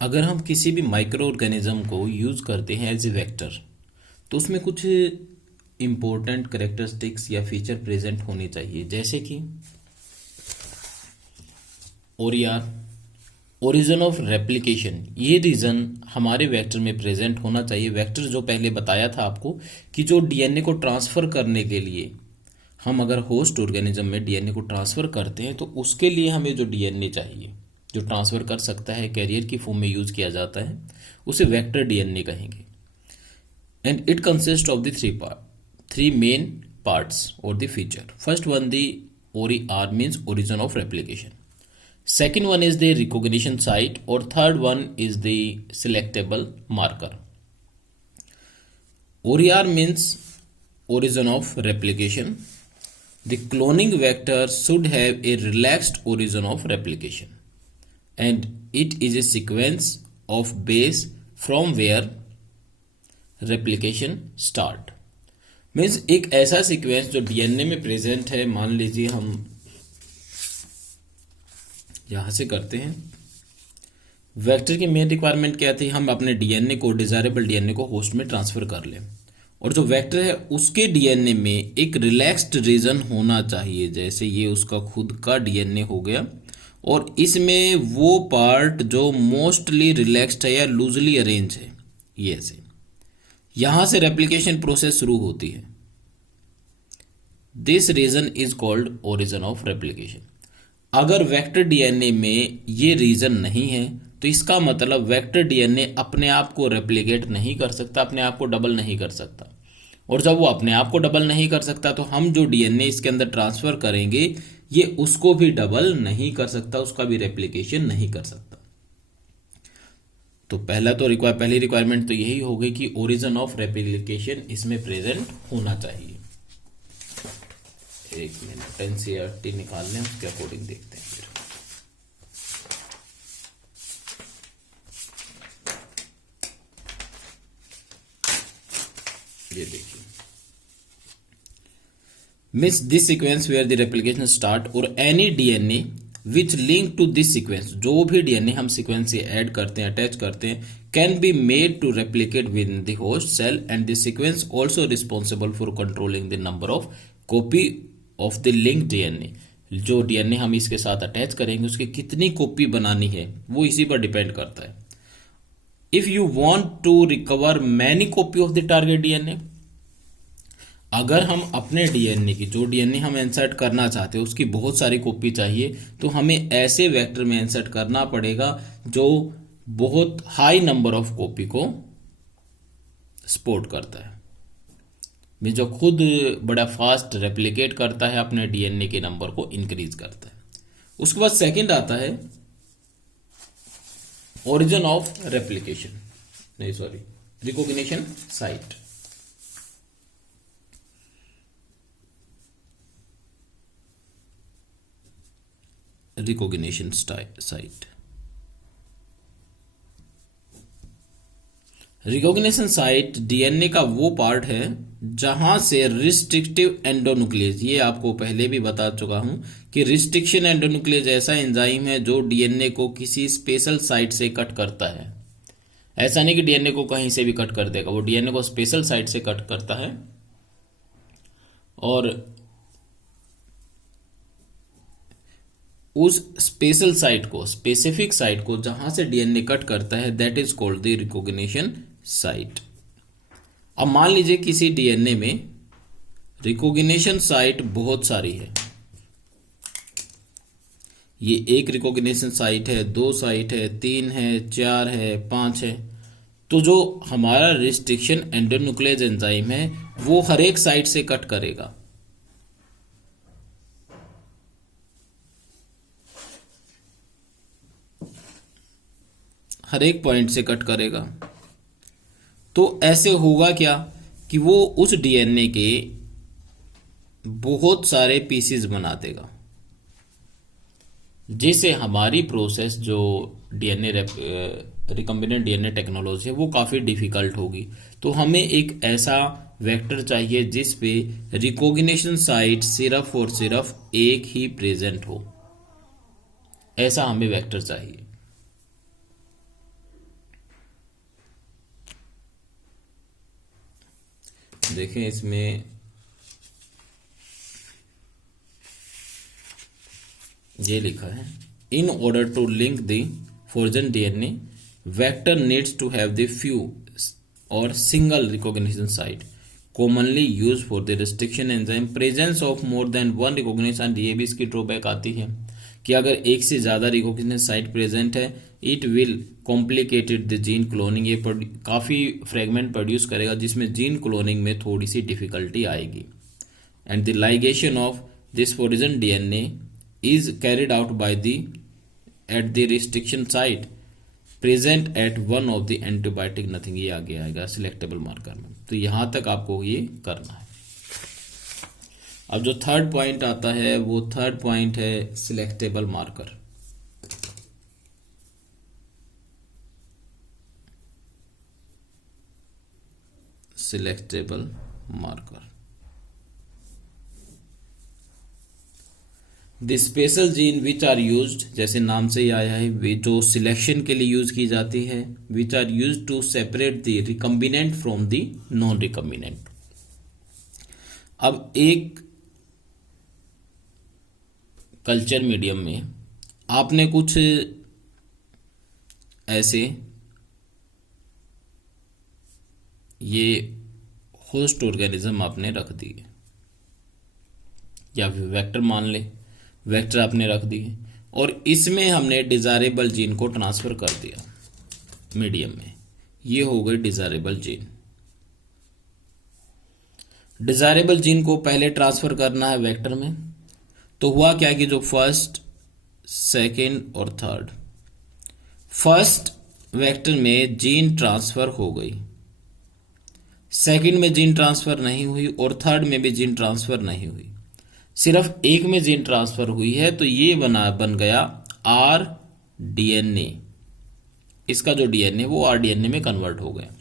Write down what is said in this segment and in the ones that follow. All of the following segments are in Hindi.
अगर हम किसी भी माइक्रो ऑर्गेनिज्म को यूज़ करते हैं एज ए वेक्टर, तो उसमें कुछ इम्पोर्टेंट करेक्टरिस्टिक्स या फीचर प्रेजेंट होने चाहिए, जैसे कि ओरियार, ओरिजिन ऑफ रेप्लिकेशन। ये रीज़न हमारे वेक्टर में प्रेजेंट होना चाहिए। वेक्टर जो पहले बताया था आपको कि जो डीएनए को ट्रांसफ़र करने के लिए हम अगर होस्ट ऑर्गेनिज्म में डीएनए को ट्रांसफ़र करते हैं तो उसके लिए हमें जो डीएनए चाहिए जो ट्रांसफ़र कर सकता है, कैरियर की फॉर्म में यूज़ किया जाता है, उसे वेक्टर डीएनए कहेंगे। And it consist of the three main parts और the feature. First one the ori R means origin of replication, second one is the recognition site, और third one is the selectable marker. ORR means origin of replication. The cloning vector should have a relaxed origin of replication, and it is a sequence of base from where replication start. Means एक ऐसा सीक्वेंस जो डीएनए में प्रेजेंट है, मान लीजिए हम यहाँ से करते हैं। वेक्टर की मेन रिक्वायरमेंट क्या थी, हम अपने डीएनए को, डिजायरेबल डीएनए को होस्ट में ट्रांसफर कर लें, और जो वेक्टर है उसके डीएनए में एक रिलैक्स्ड रीजन होना चाहिए, जैसे ये उसका खुद का डीएनए हो गया, और इसमें वो पार्ट जो मोस्टली रिलैक्स्ड है या लूजली अरेंज है, ये ऐसे यहां से रेप्लिकेशन प्रोसेस शुरू होती है। This region is called origin of replication. अगर वेक्टर डीएनए में ये रीजन नहीं है तो इसका मतलब वेक्टर डीएनए अपने आप को रेप्लिकेट नहीं कर सकता, अपने आप को डबल नहीं कर सकता, और जब वो अपने आप को डबल नहीं कर सकता तो हम जो डीएनए इसके अंदर ट्रांसफर करेंगे ये उसको भी डबल नहीं कर सकता, उसका भी रेप्लिकेशन नहीं कर सकता। तो पहली रिक्वायरमेंट तो यही हो गई कि ओरिजिन ऑफ रेप्लिकेशन इसमें प्रेजेंट होना चाहिए। एक मिनट एनसीईआरटी निकाल लें, उसके अकॉर्डिंग देखते हैं फिर। ये देखिए, miss this sequence where the replication start और any DNA which link to this sequence, जो भी डीएनए हम सीक्वेंस से ऐड करते हैं, अटैच करते हैं, can be made to replicate within the host cell, and this sequence also responsible for controlling the number of copy of the link DNA. जो डीएनए हम इसके साथ अटैच करेंगे उसकी कितनी कॉपी बनानी है वो इसी पर डिपेंड करता है। If you want to recover many copy of the target DNA, अगर हम अपने डीएनए की, जो डीएनए हम इंसर्ट करना चाहते हैं उसकी बहुत सारी कॉपी चाहिए, तो हमें ऐसे वेक्टर में इंसर्ट करना पड़ेगा जो बहुत हाई नंबर ऑफ कॉपी को सपोर्ट करता है, में जो खुद बड़ा फास्ट रेप्लिकेट करता है, अपने डीएनए के नंबर को इंक्रीज करता है। उसके बाद सेकंड आता है ओरिजिन ऑफ रेप्लिकेशन, नहीं sorry, recognition site. Recognition site, recognition site DNA का वो पार्ट है जहां से रिस्ट्रिक्टिव एंडोन्यूक्लियस, ये आपको पहले भी बता चुका हूं कि रिस्ट्रिक्शन एंडोन्यूक्लियस ऐसा एंजाइम है जो डीएनए को किसी स्पेशल साइट से कट करता है। ऐसा नहीं कि डीएनए को कहीं से भी कट कर देगा, वो डीएनए को स्पेशल साइट से कट करता है, और उस स्पेशल साइट को, स्पेसिफिक साइट को जहां से डीएनए कट करता है, that is called the recognition site. अब मान लीजिए किसी डीएनए में रिकॉग्निशन साइट बहुत सारी है, ये एक रिकॉग्निशन साइट है, 2 साइट है, 3 है, 4 है, 5 है, तो जो हमारा रिस्ट्रिक्शन एंडोन्यूक्लियस एंजाइम है वो हर एक साइट से कट करेगा। हर एक पॉइंट से कट करेगा। तो ऐसे होगा क्या कि वो उस डीएनए के बहुत सारे पीसेस बना देगा, जिससे हमारी प्रोसेस जो डीएनए रिकम्बिनेंट डीएनए टेक्नोलॉजी है वो काफ़ी डिफिकल्ट होगी। तो हमें एक ऐसा वेक्टर चाहिए जिस पे रिकॉग्निशन साइट सिर्फ और सिर्फ एक ही प्रेजेंट हो, ऐसा हमें वेक्टर चाहिए। देखें इसमें ये लिखा है, in order to link the foreign DNA vector needs to have the few और single recognition site commonly use for the restriction enzyme presence of more than one recognition. ये भी इसकी ड्रॉबैक आती है कि अगर एक से ज़्यादा रिकॉग्निशन साइट प्रेजेंट है, it will complicated the gene cloning, ये काफ़ी फ्रेगमेंट प्रोड्यूस करेगा जिसमें जीन क्लोनिंग में थोड़ी सी डिफिकल्टी आएगी। And the ligation of this foreign DNA is carried out by the at the restriction site present at one of the antibiotic nothing, ये आगे आएगा सिलेक्टेबल मार्कर में। तो यहां तक आपको ये करना है। अब जो थर्ड पॉइंट आता है वो थर्ड पॉइंट है selectable marker. Selectable marker the special gene which are used, जैसे नाम से ही आया है, वे जो सिलेक्शन के लिए यूज की जाती है, which are used to separate the recombinant from the non recombinant. अब एक कल्चर मीडियम में आपने कुछ ऐसे ये होस्ट ऑर्गेनिज्म आपने रख दिए, या फिर वेक्टर मान ले, वेक्टर आपने रख दिए और इसमें हमने डिजायरेबल जीन को ट्रांसफर कर दिया मीडियम में, ये हो गई डिजायरेबल जीन। डिजायरेबल जीन को पहले ट्रांसफर करना है वेक्टर में, तो हुआ क्या कि जो फर्स्ट, सेकंड और थर्ड, फर्स्ट वेक्टर में जीन ट्रांसफर हो गई, सेकंड में जीन ट्रांसफर नहीं हुई और थर्ड में भी जीन ट्रांसफर नहीं हुई, सिर्फ एक में जीन ट्रांसफर हुई है। तो ये बन गया आर डीएनए, इसका जो डीएनए वो आर डीएनए में कन्वर्ट हो गया।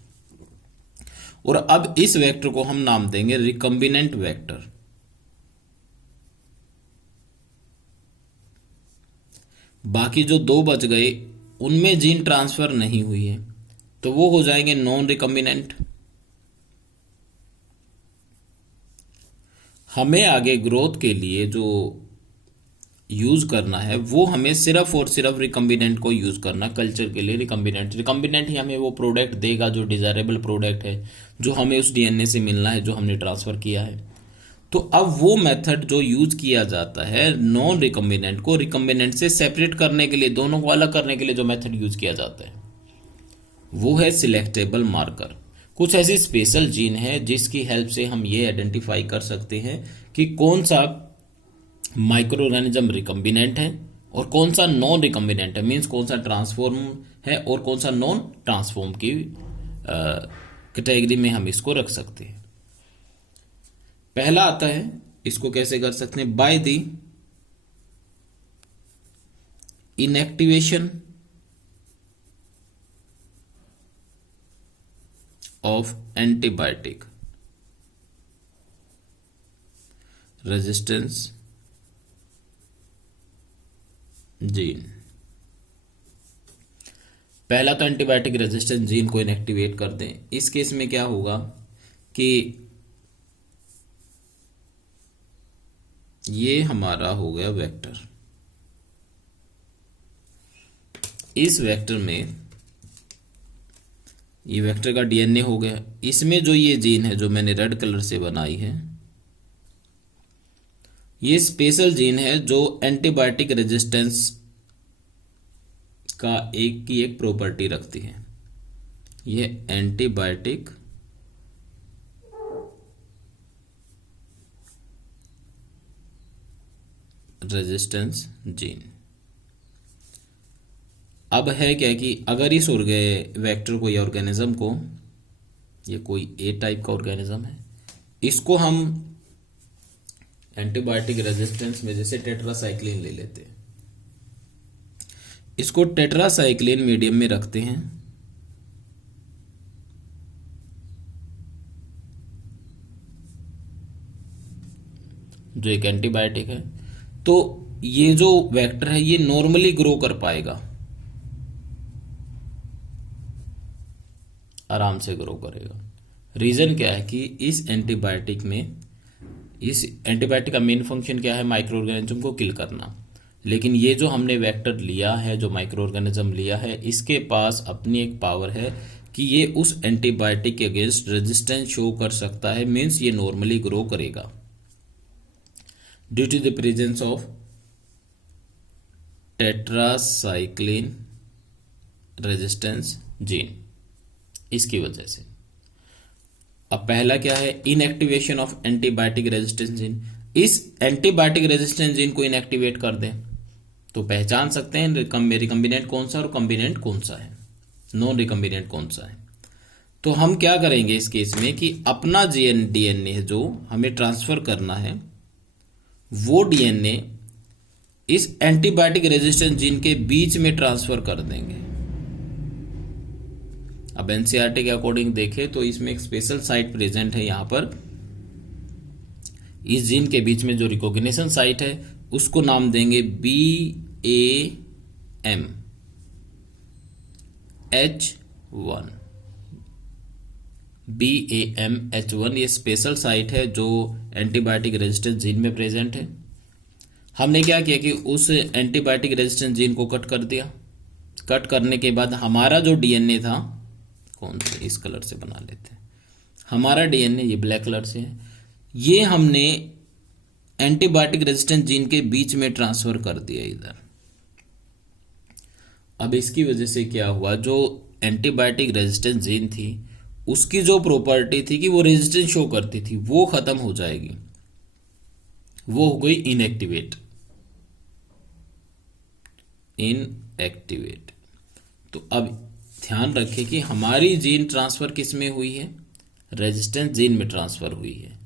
और अब इस वेक्टर को हम नाम देंगे रिकम्बिनेंट वेक्टर। बाकी जो दो बच गए उनमें जीन ट्रांसफर नहीं हुई है, तो वो हो जाएंगे नॉन रिकम्बिनेंट। हमें आगे ग्रोथ के लिए जो यूज करना है वो हमें सिर्फ और सिर्फ रिकम्बिनेंट को यूज करना, कल्चर के लिए रिकम्बिनेंट ही हमें वो प्रोडक्ट देगा जो डिजायरेबल प्रोडक्ट है, जो हमें उस डीएनए से मिलना है जो हमने ट्रांसफर किया है। तो अब वो मेथड जो यूज किया जाता है नॉन रिकम्बिनेंट को रिकम्बिनेंट से सेपरेट करने के लिए, दोनों को अलग करने के लिए जो मेथड यूज किया जाता है वो है सिलेक्टेबल मार्कर। कुछ ऐसी स्पेशल जीन है जिसकी हेल्प से हम ये आइडेंटिफाई कर सकते हैं कि कौन सा माइक्रो ऑर्गेनिज्म रिकम्बिनेंट है और कौन सा नॉन रिकम्बिनेंट है, मीन्स कौन सा ट्रांसफॉर्म है और कौन सा नॉन ट्रांसफॉर्म की कैटेगरी में हम इसको रख सकते हैं। पहला आता है, इसको कैसे कर सकते हैं, by the inactivation of antibiotic resistance gene. पहला तो एंटीबायोटिक रेजिस्टेंस जीन को इनएक्टिवेट कर दें। इस केस में क्या होगा कि ये हमारा हो गया वेक्टर, इस वेक्टर में ये वेक्टर का डीएनए हो गया, इसमें जो ये जीन है जो मैंने रेड कलर से बनाई है, ये स्पेशल जीन है जो एंटीबायोटिक रेजिस्टेंस का एक की एक प्रॉपर्टी रखती है। ये एंटीबायोटिक रेजिस्टेंस जीन। अब है क्या कि अगर इस वेक्टर को या ऑर्गेनिज्म को, ये कोई ए टाइप का ऑर्गेनिज्म है, इसको हम एंटीबायोटिक रेजिस्टेंस में जैसे टेट्रासाइक्लिन ले लेते हैं, इसको टेट्रासाइक्लिन मीडियम में रखते हैं, जो एक एंटीबायोटिक है, तो ये जो वेक्टर है ये नॉर्मली ग्रो कर पाएगा, आराम से ग्रो करेगा। रीज़न क्या है कि इस एंटीबायोटिक का मेन फंक्शन क्या है, माइक्रो ऑर्गेनिज्म को किल करना। लेकिन ये जो हमने वेक्टर लिया है, जो माइक्रो ऑर्गेनिज्म लिया है, इसके पास अपनी एक पावर है कि ये उस एंटीबायोटिक के अगेंस्ट रेजिस्टेंस शो कर सकता है, मीन्स ये नॉर्मली ग्रो करेगा due to the presence of tetracycline resistance gene, इसकी वजह से। अब पहला क्या है, inactivation of antibiotic resistance gene. इस एंटीबायोटिक रेजिस्टेंस जीन को इनएक्टिवेट कर दें तो पहचान सकते हैं रिकम्बिनेंट कौन सा और कम्बिनेंट कौन सा है, नॉन रिकम्बिनेंट कौन सा है। तो हम क्या करेंगे इस केस में कि अपना डीएनए जो हमें ट्रांसफर करना है, वो डीएनए इस एंटीबायोटिक रेजिस्टेंस जीन के बीच में ट्रांसफर कर देंगे। अब एनसीईआरटी के अकॉर्डिंग देखें तो इसमें एक स्पेशल साइट प्रेजेंट है यहाँ पर, इस जीन के बीच में जो रिकॉग्निशन साइट है उसको नाम देंगे BAMH1। BAMH1 ये स्पेशल साइट है जो एंटीबायोटिक रेजिस्टेंस जीन में प्रेजेंट है। हमने क्या किया कि उस एंटीबायोटिक रेजिस्टेंस जीन को कट कर दिया। कट करने के बाद हमारा जो डीएनए था, कौन से इस कलर से बना लेते हैं, हमारा डीएनए ये ब्लैक कलर से है, ये हमने एंटीबायोटिक रेजिस्टेंस जीन के बीच में ट्रांसफर कर दिया इधर। अब इसकी वजह से क्या हुआ, जो एंटीबायोटिक रेजिस्टेंस जीन थी उसकी जो प्रॉपर्टी थी कि वो रेजिस्टेंस शो करती थी, वो खत्म हो जाएगी, वो हो गई इनएक्टिवेट। तो अब ध्यान रखें कि हमारी जीन ट्रांसफर किस में हुई है, रेजिस्टेंस जीन में ट्रांसफर हुई है,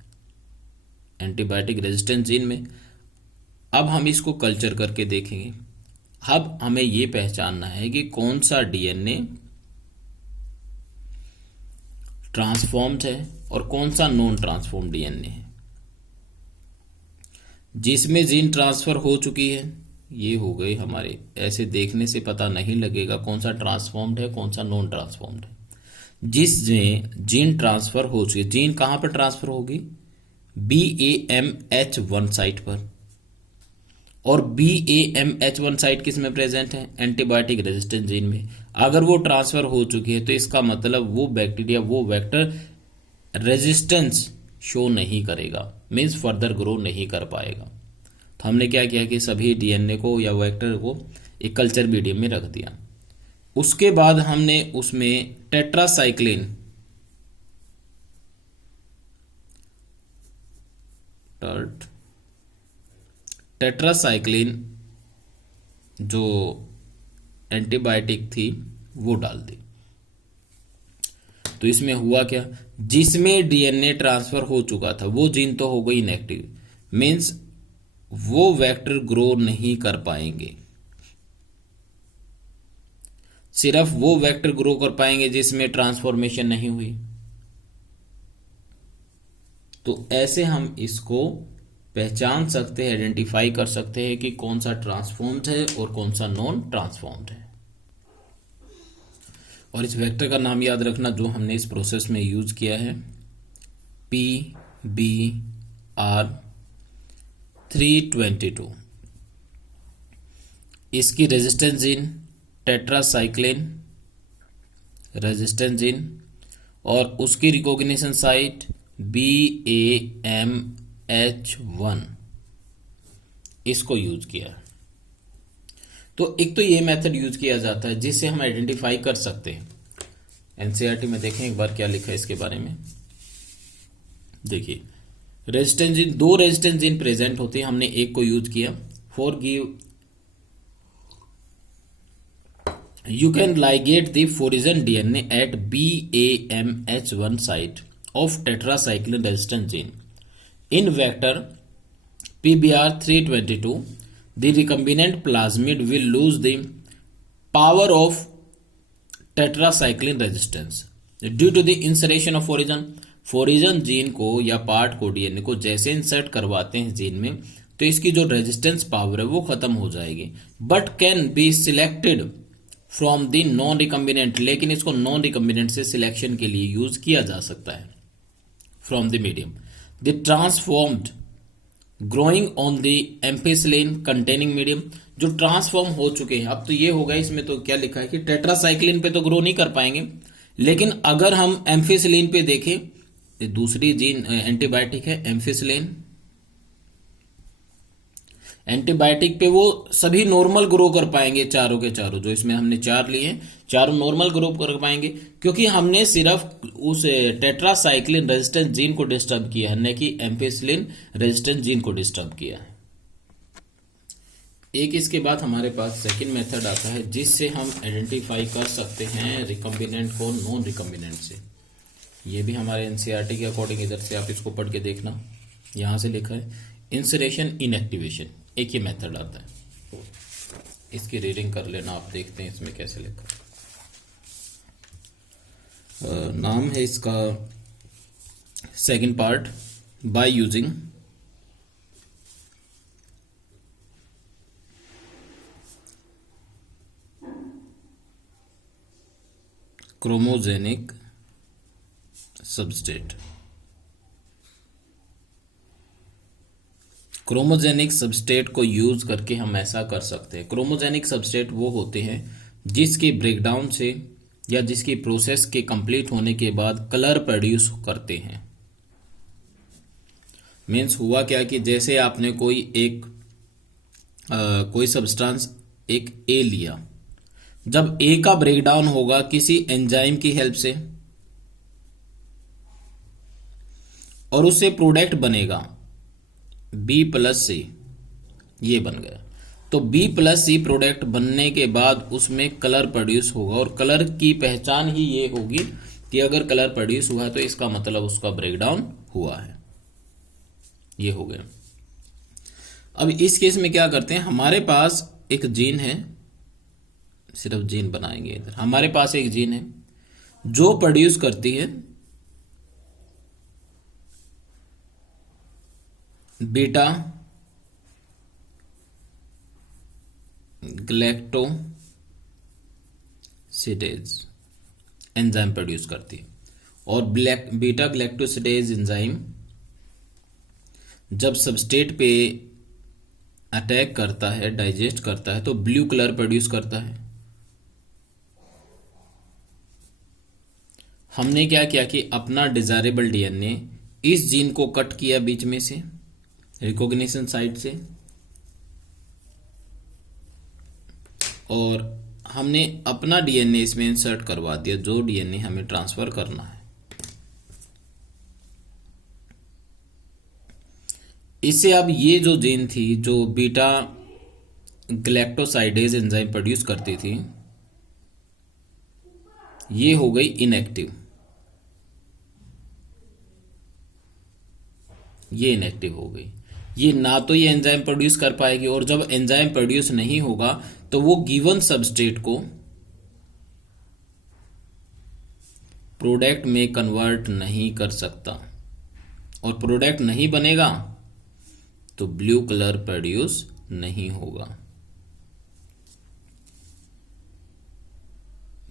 एंटीबायोटिक रेजिस्टेंस जीन में। अब हम इसको कल्चर करके देखेंगे। अब हमें ये पहचानना है कि कौन सा डीएनए ट्रांसफॉर्म्ड है और कौन सा नॉन ट्रांसफॉर्म्ड डीएनए है। जिसमें जीन ट्रांसफर हो चुकी है ये हो गई हमारे, ऐसे देखने से पता नहीं लगेगा कौन सा ट्रांसफॉर्म्ड है कौन सा नॉन ट्रांसफॉर्म्ड है। जिसमें जीन ट्रांसफर हो चुकी है, जीन कहां पर ट्रांसफर होगी, BAMH1 साइट पर। और BAMH1 साइट किस में प्रेजेंट है, एंटीबायोटिक रेजिस्टेंस जीन में। अगर वो ट्रांसफर हो चुकी है तो इसका मतलब वो बैक्टीरिया, वो वेक्टर रेजिस्टेंस शो नहीं करेगा, मीन्स फर्दर ग्रो नहीं कर पाएगा। तो हमने क्या किया कि सभी डीएनए को या वेक्टर को एक कल्चर मीडियम में रख दिया। उसके बाद हमने उसमें टेट्रासाइक्लिन जो एंटीबायोटिक थी वो डाल दी। तो इसमें हुआ क्या, जिसमें डीएनए ट्रांसफर हो चुका था वो जीन तो हो गई इनएक्टिव, मीन्स वो वेक्टर ग्रो नहीं कर पाएंगे। सिर्फ वो वेक्टर ग्रो कर पाएंगे जिसमें ट्रांसफॉर्मेशन नहीं हुई। तो ऐसे हम इसको पहचान सकते हैं, आइडेंटिफाई कर सकते हैं कि कौन सा ट्रांसफॉर्म्ड है और कौन सा नॉन ट्रांसफॉर्म्ड है। और इस वेक्टर का नाम याद रखना जो हमने इस प्रोसेस में यूज किया है, PBR322। इसकी resistance gene tetracycline resistance gene और उसकी रिकॉग्निशन साइट BAMH1, इसको यूज किया। तो एक तो ये मेथड यूज किया जाता है जिससे हम आइडेंटिफाई कर सकते हैं। एनसीईआरटी में देखें एक बार क्या लिखा है इसके बारे में। देखिए, रेजिस्टेंस जीन, दो रेजिस्टेंस जीन प्रेजेंट होते हैं, हमने एक को यूज किया। For give you can ligate the foreign DNA at BAMH1 site of tetracycline resistant gene. In vector PBR322, the recombinant plasmid will lose the power of tetracycline resistance due to the insertion of foreign gene को या पार्ट को डीएनए को जैसे इंसर्ट करवाते हैं जीन में तो इसकी जो रेजिस्टेंस पावर है वो खत्म हो जाएगी। But can be selected from the non recombinant, लेकिन इसको नॉन रिकम्बिनेंट से सिलेक्शन के लिए यूज किया जा सकता है। from the medium. The transformed growing on the ampicillin containing medium, जो ट्रांसफॉर्म हो चुके हैं. अब तो ये होगा, इसमें तो क्या लिखा है कि टेट्रासाइक्लिन पे तो ग्रो नहीं कर पाएंगे, लेकिन अगर हम एम्फिसिलिन पे देखें, दूसरी जीन एंटीबायोटिक है एम्फिसिलिन, एंटीबायोटिक पे वो सभी नॉर्मल ग्रो कर पाएंगे, चारों के चारों जो इसमें हमने 4 लिए हैं, चारों नॉर्मल ग्रो कर पाएंगे, क्योंकि हमने सिर्फ उस टेट्रासाइक्लिन रेजिस्टेंस जीन को डिस्टर्ब किया है, न कि एम्फिसिलिन रेजिस्टेंस जीन को डिस्टर्ब किया है. एक इसके बाद हमारे पास सेकंड मेथड आता है, जिससे हम आइडेंटिफाई कर सकते हैं रिकम्बिनेंट को नॉन रिकम्बिनेंट से. ये भी हमारे एनसीईआरटी के अकॉर्डिंग, इधर से आप इसको पढ़ के देखना, यहां से लिखा है इंसरेशन इनएक्टिवेशन, एक ही मेथड आता है. इसकी रीडिंग कर लेना, आप देखते हैं इसमें कैसे लिखा है. नाम है इसका second part, by using chromogenic substrate. Chromogenic substrate को यूज करके हम ऐसा कर सकते हैं. क्रोमोजेनिक सबस्ट्रेट वो होते हैं जिसके ब्रेकडाउन से या जिसकी प्रोसेस के कंप्लीट होने के बाद कलर प्रोड्यूस करते हैं. मीन्स हुआ क्या कि जैसे आपने कोई सब्सटेंस एक ए लिया, जब ए का ब्रेकडाउन होगा किसी एंजाइम की हेल्प से और उससे प्रोडक्ट बनेगा बी प्लस सी, ये बन गया. तो बी प्लस सी प्रोडक्ट बनने के बाद उसमें कलर प्रोड्यूस होगा, और कलर की पहचान ही ये होगी कि अगर कलर प्रोड्यूस हुआ है तो इसका मतलब उसका ब्रेकडाउन हुआ है. ये हो गया. अब इस केस में क्या करते हैं, हमारे पास एक जीन है, सिर्फ जीन बनाएंगे इधर. हमारे पास एक जीन है जो प्रोड्यूस करती है बीटा ग्लैक्टोसिडेज एंजाइम प्रोड्यूस करती है, और बीटा ग्लैक्टोसिडेज एंजाइम जब सबस्ट्रेट पे अटैक करता है, डाइजेस्ट करता है, तो ब्लू कलर प्रोड्यूस करता है. हमने क्या किया कि अपना डिजायरेबल डीएनए इस जीन को कट किया बीच में से, रिकॉग्निशन साइट से, और हमने अपना डीएनए इसमें इंसर्ट करवा दिया, जो डीएनए हमें ट्रांसफर करना है. इससे अब ये जो जीन थी जो बीटा ग्लैक्टोसाइडेज एंजाइम प्रोड्यूस करती थी, ये हो गई इनएक्टिव. ये इनएक्टिव हो गई. ये ना तो ये एंजाइम प्रोड्यूस कर पाएगी, और जब एंजाइम प्रोड्यूस नहीं होगा तो वो गिवन सबस्ट्रेट को प्रोडक्ट में कन्वर्ट नहीं कर सकता, और प्रोडक्ट नहीं बनेगा तो ब्लू कलर प्रोड्यूस नहीं होगा.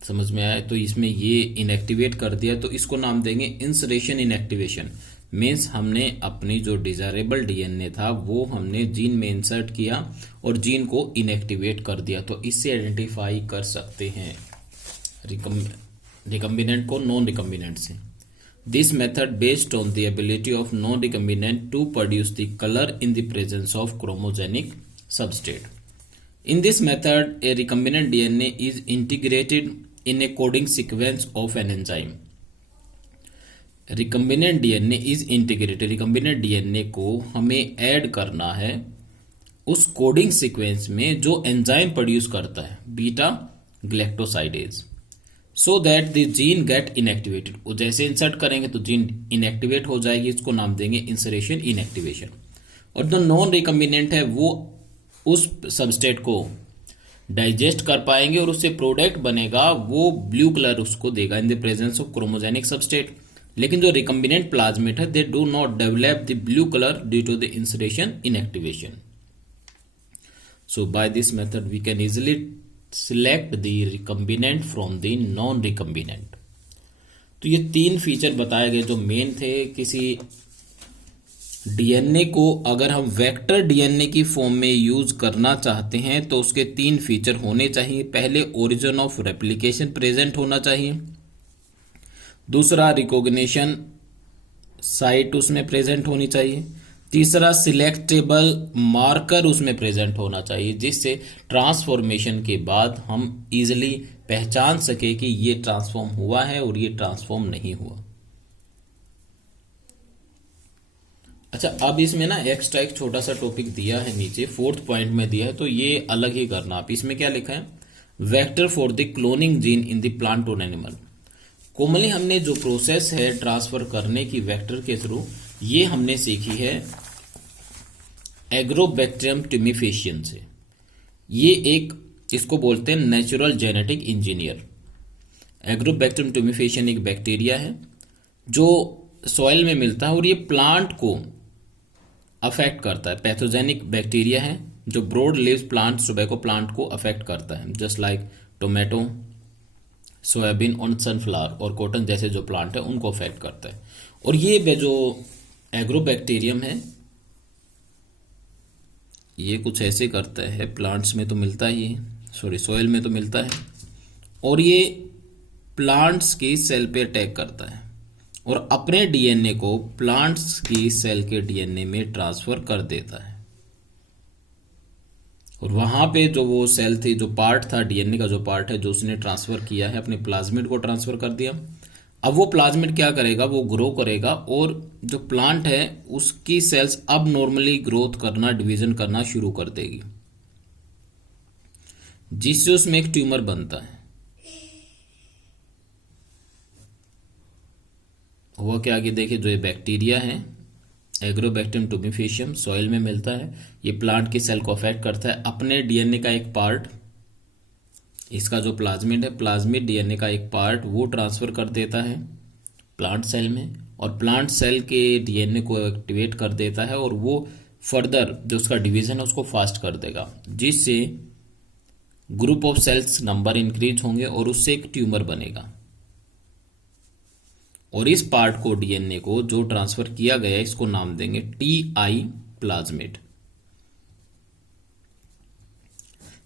समझ में आया? तो इसमें ये इनएक्टिवेट कर दिया, तो इसको नाम देंगे इंसरेशन इनएक्टिवेशन. मीन्स हमने अपनी जो डिजायरेबल डीएनए था वो हमने जीन में इंसर्ट किया और जीन को इनएक्टिवेट कर दिया. तो इससे आइडेंटिफाई कर सकते हैं रिकम्बिनेंट को नॉन रिकम्बिनेंट से. This method based on the ability of non recombinant to produce the colour in the presence of chromogenic substrate. In this method, a recombinant DNA is integrated in a coding sequence of an enzyme. Recombinant DNA is integrated. Recombinant DNA को हमें ऐड करना है उस कोडिंग सीक्वेंस में जो एंजाइम प्रोड्यूस करता है beta galactosidase, so that the gene get inactivated. वो जैसे इंसर्ट करेंगे तो जीन इनएक्टिवेट हो जाएगी. इसको नाम देंगे इंसरेशन इनएक्टिवेशन. और जो नॉन रिकम्बिनेंट है वो उस सबस्ट्रेट को डाइजेस्ट कर पाएंगे और उससे प्रोडक्ट बनेगा, वो ब्लू कलर उसको देगा in the presence of chromogenic substrate. लेकिन जो रिकम्बिनेंट प्लाज्मेट है they do not develop the blue colour due to the insertion inactivation. So by this method we can easily select the recombinant from the non-recombinant. तो ये 3 फीचर बताए गए जो मेन थे। किसी डीएनए को अगर हम वेक्टर डीएनए की फॉर्म में यूज करना चाहते हैं तो उसके 3 फीचर होने चाहिए। पहले, ओरिजिन ऑफ रेप्लिकेशन प्रेजेंट होना चाहिए। दूसरा, रिकॉग्निशन साइट उसमें प्रेजेंट होनी चाहिए। तीसरा, सिलेक्टेबल मार्कर उसमें प्रेजेंट होना चाहिए, जिससे ट्रांसफॉर्मेशन के बाद हम इजीली पहचान सके कि ये ट्रांसफॉर्म हुआ है और ये ट्रांसफॉर्म नहीं हुआ। अच्छा, अब इसमें ना एक्स्ट्रा एक छोटा सा टॉपिक दिया है नीचे, 4th पॉइंट में दिया है, तो ये अलग ही करना। आप इसमें क्या लिखा है, vector for the cloning gene in the plant और एनिमल। कॉमनली हमने जो प्रोसेस है ट्रांसफर करने की वेक्टर के थ्रू, ये हमने सीखी है एग्रोबैक्टीरियम ट्यूमिफेशियन से। ये एक, इसको बोलते हैं natural genetic engineer. Agrobacterium tumefaciens एक बैक्टीरिया है जो सॉइल में मिलता है और ये प्लांट को अफेक्ट करता है। पैथोजेनिक बैक्टीरिया है जो broad leaves plant, tobacco plant को अफेक्ट करता है, जस्ट लाइक टोमेटो, सोयाबीन और सनफ्लावर और कॉटन जैसे जो प्लांट है उनको अफेक्ट करता है। और ये जो एग्रोबैक्टीरियम है ये कुछ ऐसे करता है, प्लांट्स में तो मिलता ही है, सॉइल में तो मिलता है, और ये प्लांट्स की सेल पे अटैक करता है और अपने डीएनए को प्लांट्स की सेल के डीएनए में ट्रांसफर कर देता है। और वहां पे जो वो सेल थी, जो पार्ट था डीएनए का, जो पार्ट है जो उसने ट्रांसफर किया है, अपने प्लाज्मिड को ट्रांसफर कर दिया। अब वो प्लाज्मिड क्या करेगा, वो ग्रो करेगा और जो प्लांट है उसकी सेल्स अब नॉर्मली ग्रोथ करना, डिवीजन करना शुरू कर देगी, जिससे उसमें एक ट्यूमर बनता है। हुआ क्या कि देखिए, जो ये बैक्टीरिया है एग्रोबैक्टीरियम ट्यूमिफेशियम, सॉइल में मिलता है, ये प्लांट की सेल को अफेक्ट करता है। अपने डीएनए का एक पार्ट, इसका जो प्लाज्मिड है, प्लाज्मिड डीएनए का एक पार्ट वो ट्रांसफर कर देता है प्लांट सेल में, और प्लांट सेल के डीएनए को एक्टिवेट कर देता है और वो फर्दर जो उसका डिवीजन है उसको फास्ट कर देगा, जिससे group of cells number increase होंगे और उससे एक ट्यूमर बनेगा। और इस पार्ट को, डीएनए को जो ट्रांसफर किया गया है, इसको नाम देंगे टीआई प्लाज्मिड।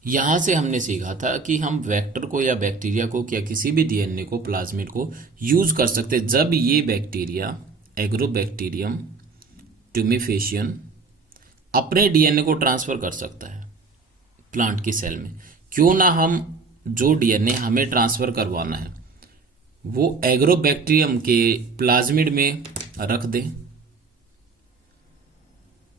यहां से हमने सीखा था कि हम वेक्टर को या बैक्टीरिया को या किसी भी डीएनए को, प्लाज्मिड को यूज कर सकते जब ये बैक्टीरिया एग्रोबैक्टीरियम ट्यूमिफेशियन अपने डीएनए को ट्रांसफर कर सकता है प्लांट की सेल में। क्यों ना हम जो डीएनए हमें ट्रांसफर करवाना है वो एग्रोबैक्टीरियम के प्लाज्मिड में रख दें